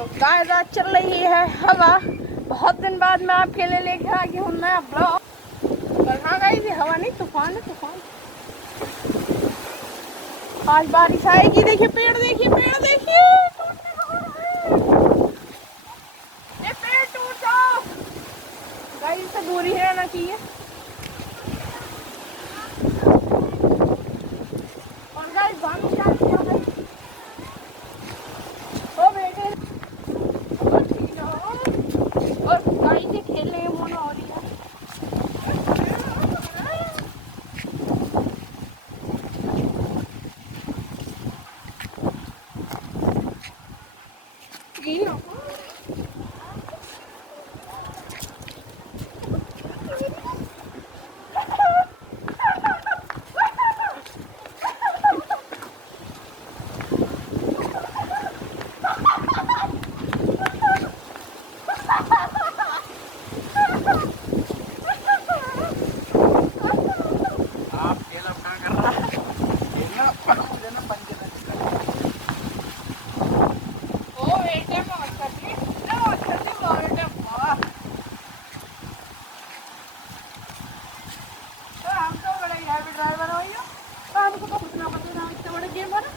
तो गाइस आज चल रही है हवा। बहुत दिन बाद मैं आपके लिए लेके आ गई हूँ नया ब्लॉग। और हाँ गाइस, ये हवा नहीं, तूफान है, तूफान। आज बारिश आएगी। देखिए पेड़, देखिए पेड़, देखिए टूटने वाला है। ये पेड़ टूट जाओ। गाइस से दूरी रहना चाहिए। और गाइस बारिश आ रही है। ओ बेटे, और गाइस ये खेलने में मना हो रही है। ड्राइवर हो यो, तो हमको तो कुछ ना पता, इतना बड़ा गेम है ना।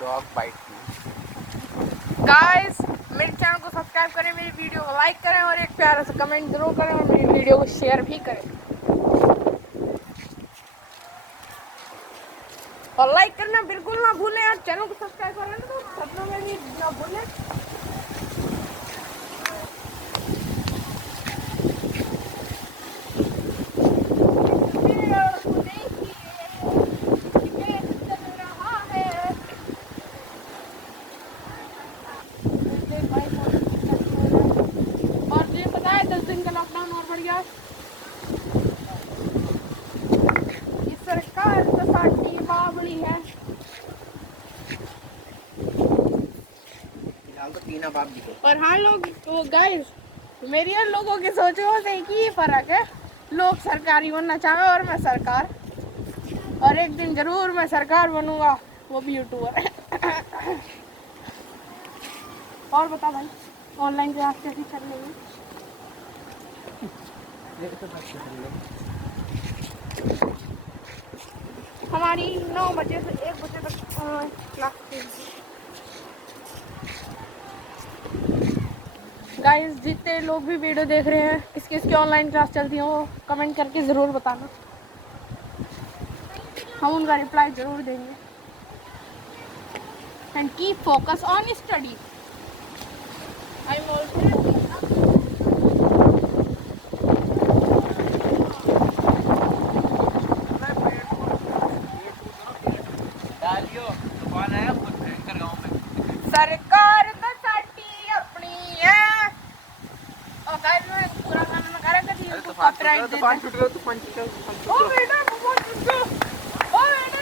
Dog bite. गाइस मेरे चैनल को सब्सक्राइब करें, मेरी वीडियो को लाइक करें और एक प्यारा सा कमेंट जरूर करें और मेरी वीडियो को शेयर भी करें। और लाइक करना बिल्कुल ना भूलें यार। चैनल को सब्सक्राइब करें तो सपनों में भी ना भूलें। सरकार तो साड़ी बावड़ी है। फिलहाल तो तीन बाप जी को। और हाँ लोग, तो गाइस मेरी और लोगों की सोचों से एक ही फर्क है। लोग सरकारी बनना चाहे और मैं सरकार। और एक दिन जरूर मैं सरकार बनूंगा, वो भी यूट्यूबर। और बता भाई, ऑनलाइन क्लास कैसी चल रही है? हमारी 9 बजे से 1 बजे तक क्लास चलती है। गाइस जितने लोग भी वीडियो देख रहे हैं, किस किस की ऑनलाइन क्लास चलती है वो कमेंट करके ज़रूर बताना। हम उनका रिप्लाई ज़रूर देंगे। And keep focus on study. I am also सरकार तो साडी अपनी है। और गाइस मैं पूरा गाना लगा रहा था, ये तो कॉपीराइट देते हैं। तूफान छूट गया। ओ बेटा तूफान छूट गया। ओ बेटा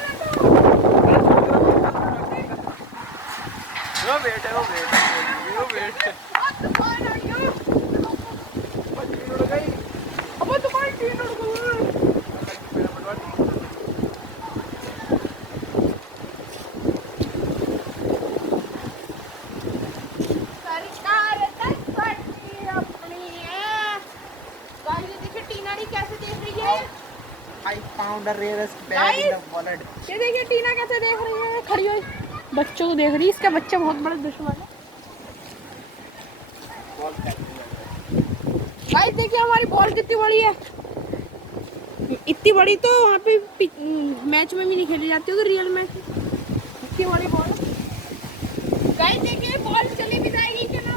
बेटे तूफान आ गया। अब तूफान तीन उड़ गई। ये देखिए टीना कैसे देख रही है, खड़ी हुई बच्चों को देख रही है। इसका बच्चा बहुत बड़ा दुश्मन है। गाइस देखिए हमारी बॉल कितनी बड़ी है। इतनी बड़ी तो वहाँ पे मैच में भी नहीं खेली जाती होगी, रियल मैच में। इतनी बड़ी बॉल। गाइस देखिए बॉल चली भी जाएगी कि ना।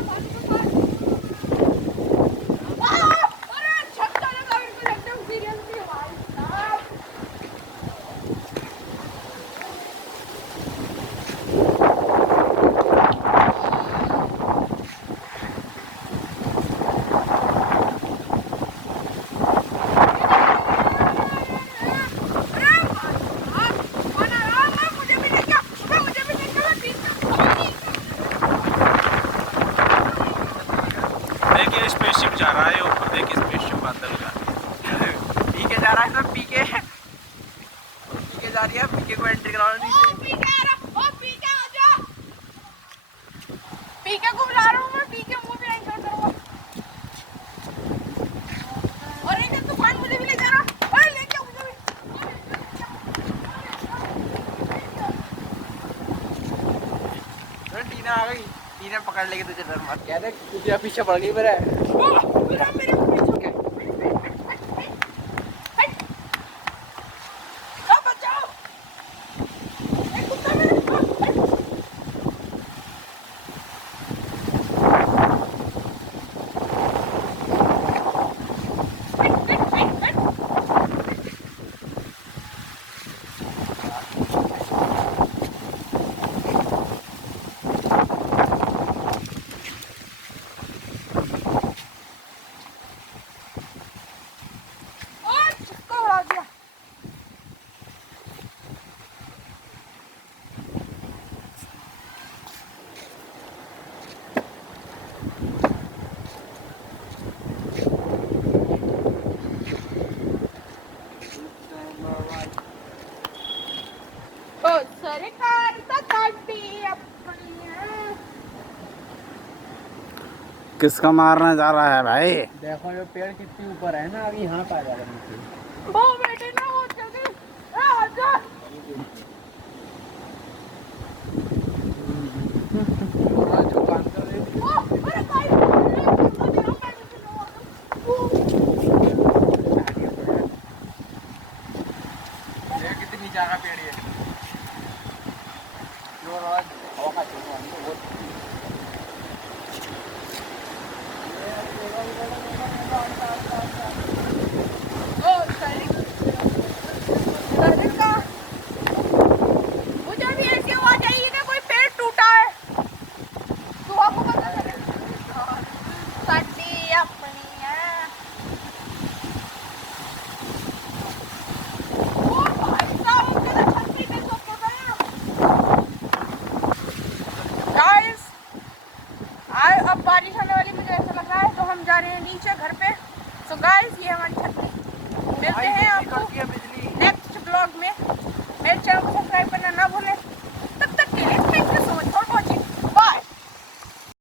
टीना आ गई, टीना पकड़ लेगी तुझे, डर मत। कह दे तुझे पीछे पड़ गई मेरे। मेरे पीछे बचाओ, कुत्ता मेरे सरकार किसका मारने जा रहा है भाई? देखो ये पेड़ कितनी ऊपर है ना, अभी यहाँ पे आ जाएगा नीचे। वो बेटे ना वो जल्दी आ जा। अरे भाई ये कितनी नीचे का पेड़ है। जो हवा का झोंका है वो मुझे भी ऐसी आवाज आई कि कोई पेड़ टूटा है, तो आपको पता चलेगा साडी अपनी है। ओ भाई साहब मेरा छतरी पे सो गया। गाइस अब बारिश आने वाली, मुझे ऐसा लग रहा है, तो हम जा रहे हैं नीचे घर पे। तो गाइस ये हमारी छतरी, मिलते हैं आपको नेक्स्ट ब्लॉग में। मेरे चैनल को सब्सक्राइब करना ना भूलें।